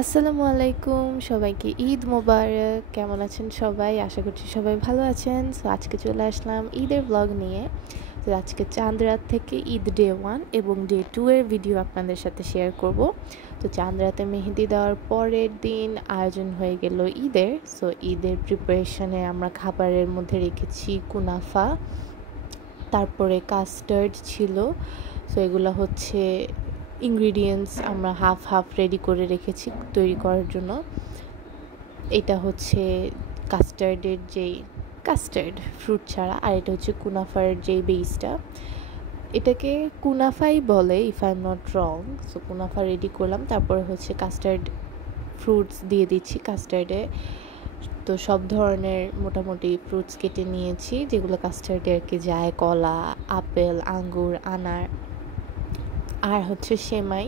আসসালামু আলাইকুম সবাইকে ঈদ মোবারক। কেমন আছেন সবাই? আশা করছি সবাই ভালো আছেন। সো আজকে চলে আসলাম ঈদের ব্লগ নিয়ে। তো আজকে চাঁদ রাত থেকে ঈদ ডে 1 এবং ডে 2 এর ভিডিও আপনাদের সাথে শেয়ার করব। তো চাঁদ রাতে মেহেদি দেওয়ার পরের দিন আয়োজন হয়ে গেল ঈদের। সো ঈদের প্রিপারেশনে আমরা খাবারের মধ্যে রেখেছি কুনাফা, তারপরে কাস্টার্ড ছিল। সো এগুলো হচ্ছে ইনগ্রিডিয়েন্টস আমরা হাফ হাফ রেডি করে রেখেছি তৈরি করার জন্য। এটা হচ্ছে কাস্টার্ডের যেই কাস্টার্ড ফ্রুট ছাড়া, আর এটা হচ্ছে কুনাফার যেই বেসটা, এটাকে কুনাফাই বলে if I am not wrong. So কুনাফা ready করলাম, তারপরে হচ্ছে কাস্টার্ড ফ্রুটস দিয়ে দিচ্ছি কাস্টার্ডে। তো সব ধরনের মোটামুটি ফ্রুটস কেটে নিয়েছি যেগুলো কাস্টার্ডে আর কি যায়, কলা, আপেল, আঙ্গুর, আনার। আর হচ্ছে সেমাই।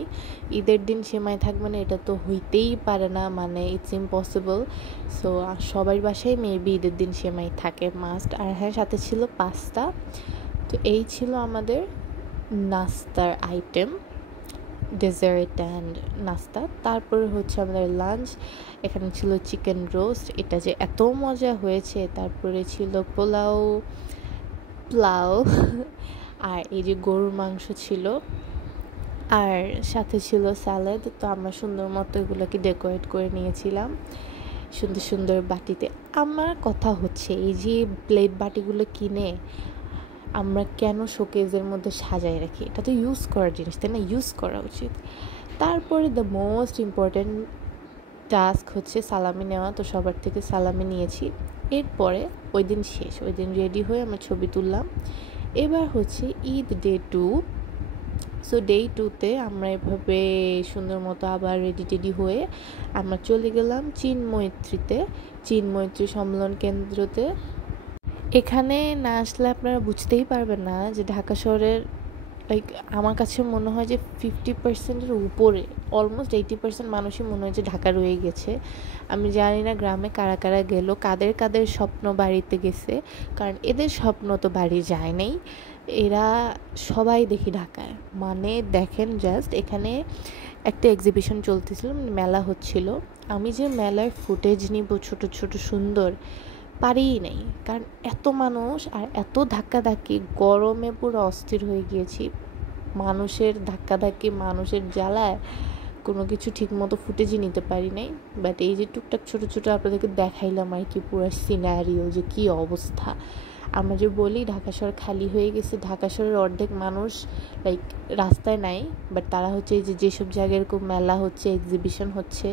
ঈদের দিন সেমাই থাকবে না এটা তো হইতেই পারে না, মানে ইটস ইম্পসিবল। সো সবার বাসায় মেবি ঈদের দিন সেমাই থাকে মাস্ট। আর হ্যাঁ, সাথে ছিল পাস্তা। তো এই ছিল আমাদের নাস্তার আইটেম, ডেজার্ট অ্যান্ড নাস্তা। তারপরে হচ্ছে আমাদের লাঞ্চ। এখানে ছিল চিকেন রোস্ট, এটা যে এত মজা হয়েছে। তারপরে ছিল পোলাও পোলাও আর এই যে গরুর মাংস ছিল, আর সাথে ছিল স্যালাড। তো আমরা সুন্দর মতো এগুলোকে ডেকোরেট করে নিয়েছিলাম সুন্দর সুন্দর বাটিতে। আমার কথা হচ্ছে, এই যে প্লেট বাটিগুলো কিনে আমরা কেন শোকেজের মধ্যে সাজায় রাখি? এটা তো ইউজ করার জিনিস, তাই না? ইউজ করা উচিত। তারপরে দ্য মোস্ট ইম্পর্ট্যান্ট টাস্ক হচ্ছে সালামি নেওয়া। তো সবার থেকে সালামি নিয়েছি। এরপরে ওই দিন শেষ, ওই দিন রেডি হয়ে আমরা ছবি তুললাম। এবার হচ্ছে ঈদ ডে 2। সো ডে 2তে আমরা এভাবে সুন্দর মতো আবার রেডি হয়ে আমরা চলে গেলাম চিন্মৈত্রীতে, চিন্মৈত্রী সম্মেলন কেন্দ্রতে। এখানে না আসলে আপনারা বুঝতেই পারবেন না যে ঢাকা শহরের, লাইক আমার কাছে মনে হয় যে 50%-এর উপরে, অলমোস্ট 80% মানুষই মনে হয় যে ঢাকা রয়ে গেছে। আমি জানি না গ্রামে কারা কারা গেল, কাদের কাদের স্বপ্ন বাড়িতে গেছে, কারণ এদের স্বপ্ন তো বাড়ি যায় নাই। এরা সবাই দেখি ঢাকায়। মানে দেখেন জাস্ট, এখানে একটা এক্সিবিশন চলতেছিল, মেলা হচ্ছিল। আমি যে মেলার ফুটেজ নিব ছোট ছোট সুন্দর, পারিই নাই, কারণ এত মানুষ আর এত ধাক্কাধাক্কি, গরমে পুরো অস্থির হয়ে গিয়েছি। মানুষের ধাক্কাধাক্কি, মানুষের জ্বালায় কোনো কিছু ঠিক মতো ফুটেজই নিতে পারি নাই। বাট এই যে টুকটাক ছোটো ছোটো আপনাদেরকে দেখাইলাম আর কি, পুরো সিনারিও যে কী অবস্থা। আমরা যে বলি ঢাকা শহর খালি হয়ে গেছে, ঢাকা শহরের অর্ধেক মানুষ লাইক রাস্তায় নাই। বাট তারা হচ্ছে এই যে যেসব জায়গায় এরকম মেলা হচ্ছে, এক্সিবিশন হচ্ছে,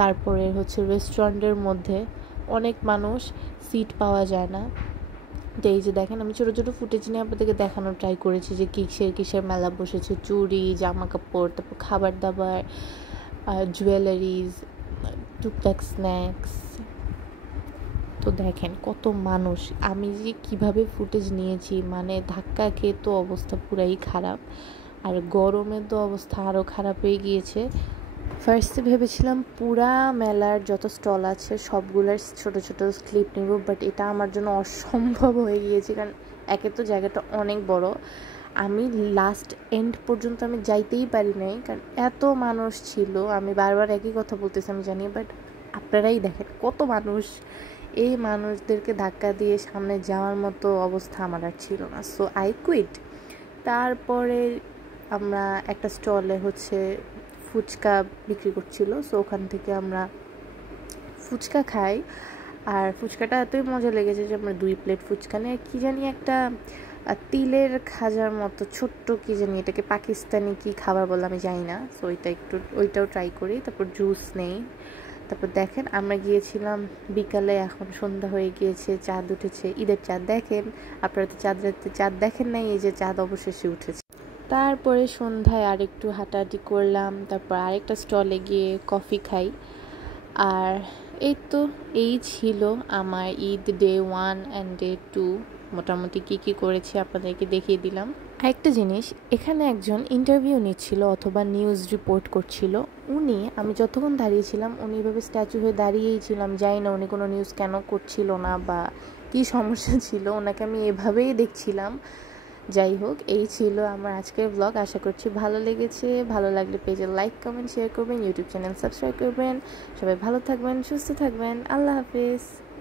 তারপরে হচ্ছে রেস্টুরেন্টের মধ্যে অনেক মানুষ, সিট পাওয়া যায় না। তো এই যে দেখেন, আমি ছোটো ছোটো ফুটেজ নিয়ে আপনাদেরকে দেখানোর ট্রাই করেছি যে কিসের কিসের মেলা বসেছে। চুড়ি, জামা কাপড়, তারপর খাবার দাবার, জুয়েলারিজ, টুকটাক স্ন্যাক্স। তো দেখেন কত মানুষ। আমি যে কিভাবে ফুটেজ নিয়েছি, মানে ধাক্কা খেয়ে তো অবস্থা পুরাই খারাপ, আর গরমে তো অবস্থা আরও খারাপ হয়ে গিয়েছে। ফার্স্টে ভেবেছিলাম পুরা মেলার যত স্টল আছে সবগুলোর ছোট ছোট ক্লিপ নেব, বাট এটা আমার জন্য অসম্ভব হয়ে গিয়েছে, কারণ একে তো জায়গাটা অনেক বড়। আমি লাস্ট এন্ড পর্যন্ত আমি যাইতেই পারি নাই, কারণ এত মানুষ ছিল। আমি বারবার একই কথা বলতেছি আমি জানি, বাট আপনারাই দেখেন কত মানুষ। এই মানুষদেরকে ধাক্কা দিয়ে সামনে যাওয়ার মতো অবস্থা আমার আর ছিল না। So I quit. তারপরে আমরা একটা স্টলে হচ্ছে ফুচকা বিক্রি করছিল, সো ওখান থেকে আমরা ফুচকা খাই। আর ফুচকাটা এতই মজা লেগেছে যে আমরা 2 প্লেট ফুচকা নিয়ে, কী জানি একটা তিলের খাজার মতো ছোট্ট, কী জানি এটাকে পাকিস্তানি কি খাবার বলে আমি জানি না। সো ওইটাও ট্রাই করি। তারপর জুস নেই। তারপর দেখেন আমরা গিয়েছিলাম বিকালে, এখন সন্ধ্যা হয়ে গিয়েছে, চাঁদ উঠেছে, ঈদের চাঁদ দেখেন। আপনারা তো চাঁদ রাতে চাঁদ দেখেন নাই, এই যে চাঁদ অবশেষে উঠেছে। তারপরে সন্ধ্যায় আরেকটু হাঁটাহাঁটি করলাম, তারপর আরেকটা স্টলে গিয়ে কফি খাই। আর এই তো, এই ছিল আমার ঈদ ডে 1 অ্যান্ড ডে 2। মোটামুটি কী করেছি আপনাদেরকে দেখিয়ে দিলাম। আরেকটা জিনিস, এখানে একজন ইন্টারভিউ নিচ্ছিল অথবা নিউজ রিপোর্ট করছিল। আমি যতক্ষণ দাঁড়িয়েছিলাম উনি এভাবে স্ট্যাচু হয়ে দাঁড়িয়েই ছিলাম, জানি না উনি কোনো নিউজ কেন করছিল না বা কী সমস্যা ছিল। ওনাকে আমি এভাবেই দেখছিলাম, যাই হোক, এই ছিল আমার আজকের ব্লগ। আশা করছি ভালো লেগেছে। ভালো লাগলে পেজে লাইক কমেন্ট শেয়ার করবেন, ইউটিউব চ্যানেল সাবস্ক্রাইব করবেন। সবাই ভালো থাকবেন, সুস্থ থাকবেন। আল্লাহ হাফিজ।